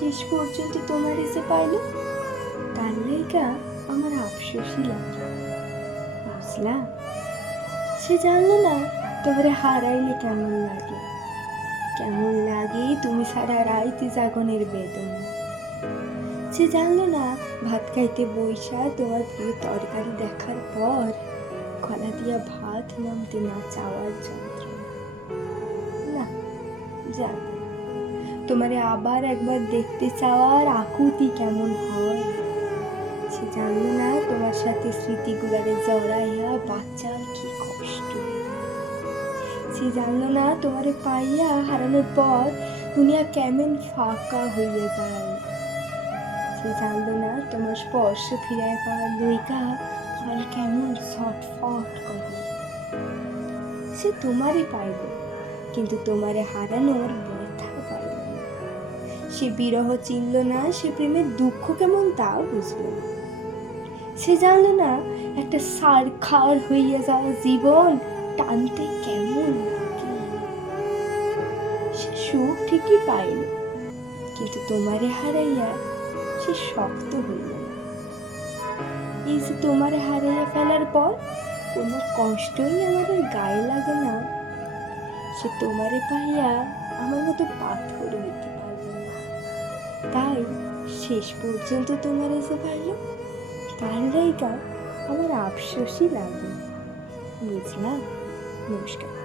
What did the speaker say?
শেষ পর্যন্ত তোমার এসে পাইল, তার লাইগা আমার আফসোসই লাগে, বুঝলা? সে জানলো না তোমারে হারাইলে কেমন লাগে, কেমন লাগে তুমি সারা রাইতে জাগনের বেদনা। সে জানলো না ভাত খাইতে বইসা তোমার প্রিয় তরকারি দেখার পর গলা দিয়া ভাত নামতে না চাওয়ার যন্ত্রণা। না, যাক, তোমারে আবার একবার দেখতে চাওয়ার আকুতি কেমন হয়। সে জানলো না তোমার সাথে স্মৃতিগুলারে জড়াইয়া বাচ্চার কি কষ্ট। সে জানলো না তোমারে পাইয়া হারানোর পর দুনিয়া কেমন ফাঁকা হইয়া যায়। সে জানলো না তোমার স্পর্শ ফিরায় পাওয়ার লইগা ফল কেমন ছটফট করে। সে তোমারই পাইল, কিন্তু তোমারে হারানোর ব্যথা পাইল না। সে বিরহ চিনল না, সে প্রেমের দুঃখ কেমন তাও বুঝল না। সে জানলো না একটা সারখার হইয়া যাওয়া জীবন টানতে কেমন লাগে। সে সুখ ঠিকই পাইল, কিন্তু তোমারে হারাইয়া সে শক্ত হইল না। এই যে তোমারে হারাইয়া ফেলার পর কোনো কষ্টই আমাদের গায়ে লাগে না, সে তোমারে পাইয়া আমার মতো পাথর হইতে পারল না। তাই শেষ পর্যন্ত তোমার এসে পাইল, তার লাইগা আমার আফসোসই লাগে, বুঝলা? নমস্কার।